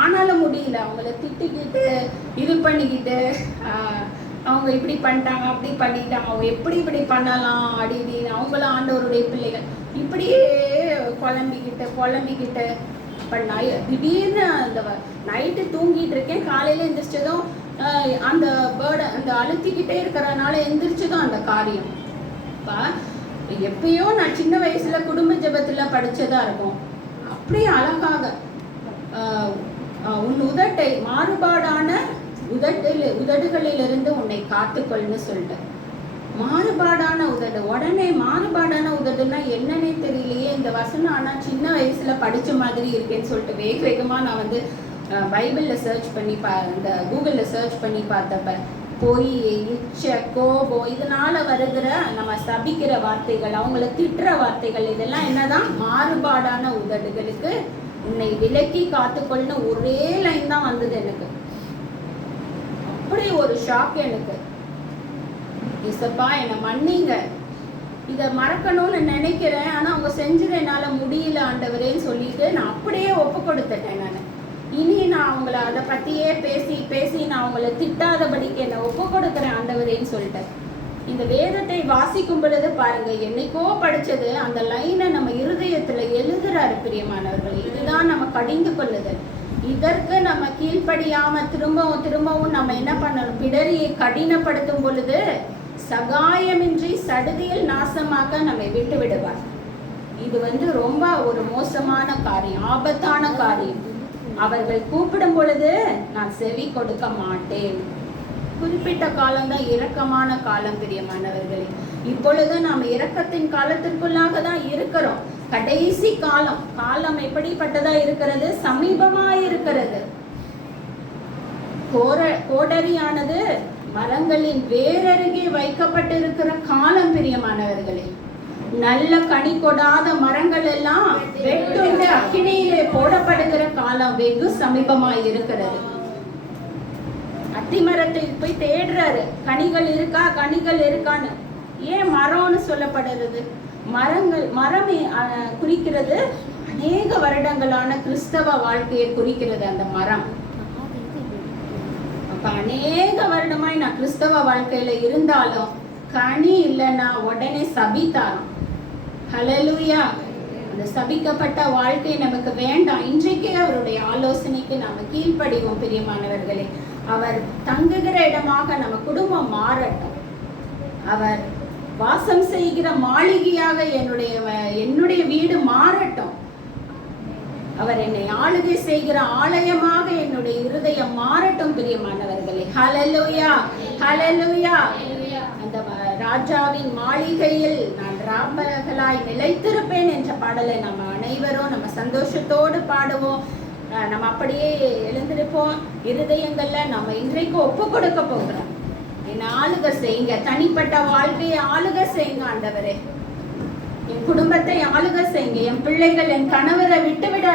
ஆனாலும் முடியல. அவங்கள திட்டிக்கிட்டு இது பண்ணிக்கிட்டு அவங்க இப்படி பண்ணிட்டாங்க, அப்படி பண்ணிட்டாங்க, அவங்க எப்படி இப்படி பண்ணலாம் அப்படி இப்படின்னு அவங்களும் ஆண்டவருடைய பிள்ளைகள் இப்படியே புலம்பிக்கிட்டு பண்ணா. திடீர்னு அந்த நைட்டு தூங்கிட்டு இருக்கேன், காலையில எந்திரிச்சதும் அந்த பேர்டை அந்த அழுத்திக்கிட்டே இருக்கிறதுனால எந்திரிச்சதும் அந்த காரியம். எப்பயோ நான் சின்ன வயசுல குடும்ப ஜெபத்துல படிச்சதா இருக்கும். அப்படியே அழகாக உன் உதட்டை மாறுபாடான உதடுகளிலிருந்து உன்னை காத்துக்கொள்னு சொல்லிட்டு. மாறுபாடான உதடு, உடனே மாறுபாடான உதடுன்னா என்னன்னே தெரியலையே இந்த வசனம். ஆனா சின்ன வயசுல படிச்ச மாதிரி இருக்கேன்னு சொல்லிட்டு வேகமா நான் வந்து பைபிள்ல சர்ச் பண்ணி இந்த கூகுள்ல சர்ச் பண்ணி பார்த்தப்ப பொய், இச்சை, கோபம், இதனால வருகிற நம்ம சபிக்கிற வார்த்தைகள், அவங்கள திட்டுற வார்த்தைகள், இதெல்லாம் என்னதான் மாறுபாடான உதடுகளுக்கு உன்னை விலக்கி காத்துக்கொள்னு ஒரே லைன் தான் வந்தது எனக்கு. அப்படி ஒரு ஷாக் எனக்கு. இசப்பா என்னை மன்னிங்க, இதை மறக்கணும்னு நினைக்கிறேன், ஆனா அவங்க செஞ்சது என்னால முடியல ஆண்டவரேன்னு சொல்லிட்டு நான் அப்படியே ஒப்பு கொடுத்துட்டேன். நான் இனி நான் அவங்கள அதை பத்தியே பேசி நான் அவங்கள திட்டாதபடிக்கு என்னை ஒப்பு கொடுக்குறேன் ஆண்டவரேன்னு சொல்லிட்டேன். இந்த வேதத்தை வாசிக்கும் பொழுது பாருங்க, என்னைக்கோ படிச்சது அந்த லைனை நம்ம இருதயத்துல எழுதுறாரு பிரியமானவர்கள். இதுதான் நம்ம கடிந்து கொள்ளுதல். இதற்கு நம்ம கீழ்ப்படியாம திரும்பவும் நம்ம என்ன பண்ணணும்? பிடரியை கடினப்படுத்தும் பொழுது சகாயமின்றி சடுதியில் நாசமாக நம்மை விட்டு விடுவார். இது வந்து ரொம்ப ஒரு மோசமான காரியம், ஆபத்தான காரியம். அவர்கள் கூப்பிடும் பொழுது நான் செவி கொடுக்க மாட்டேன். குறிப்பிட்ட காலம்தான் இரக்கமான காலம் பிரியமானவர்களே. இப்பொழுது நாம் இரக்கத்தின் காலத்திற்குள்ளாக தான் இருக்கிறோம். கடைசி காலம் எப்படிப்பட்டதா இருக்கிறது? சமீபமா இருக்கிறது. கோடரியானது மரங்களின் வேரருகே வைக்கப்பட்டிருக்கிற காலம் பிரியமானவர்களே. நல்ல கனி கொடாத மரங்கள் எல்லாம் வெட்டுண்டு அக்கினியிலே போடப்படுகிற காலம் வெகு சமீபமாய் இருக்கிறது. அத்திமரத்தை போய் தேடுறாரு, கனிகள் இருக்கான்னு. ஏன் மரம்னு சொல்லப்படுறது? மரம் குறிக்கிறது அநேக வருடங்களான கிறிஸ்தவ வாழ்க்கையை குறிக்கிறது அந்த மரம். அப்ப அநேக வருடமாய் நான் கிறிஸ்தவ வாழ்க்கையில இருந்தாலும் கனி இல்லைன்னா உடனே சபித்தாராம். ஹல்லேலூயா. அந்த சபிக்கப்பட்ட வாழ்க்கை நமக்கு வேண்டாம். இன்றைக்கே அவருடைய ஆலோசனைக்கு நாம கீழ்ப்படிவோம் பிரியமானவர்களே. அவர் தங்குகிற இடமாக நம்ம குடும்பம் மாறட்டும். அவர் வாசம் செய்கிற மாளிகையாக என்னுடைய வீடு மாறட்டும். அவர் என்னை ஆளுகை செய்கிற ஆலயமாக என்னுடைய இருதயம் மாறட்டும் பிரியமானவர்களே. ஹல்லேலூயா, ஹல்லேலூயா. அந்த ராஜாவின் மாளிகையில் நான் ராப்பகலாய் நிலைத்திருப்பேன் என்ற பாடலை நம்ம அனைவரும் நம்ம சந்தோஷத்தோடு பாடுவோம். நம்ம அப்படியே எழுந்திருப்போம். இருதயங்கள்ல நம்ம இன்றைக்கு ஒப்பு கொடுக்க போகிறோம். என்ன ஆளுகை செய்யுங்க, தனிப்பட்ட வாழ்க்கையை ஆளுகை செய்யுங்க ஆண்டவரே. என் குடும்பத்தை ஆளுகை செய்யுங்க, என் பிள்ளைகள் என் கணவரை விட்டு விடாதீங்க.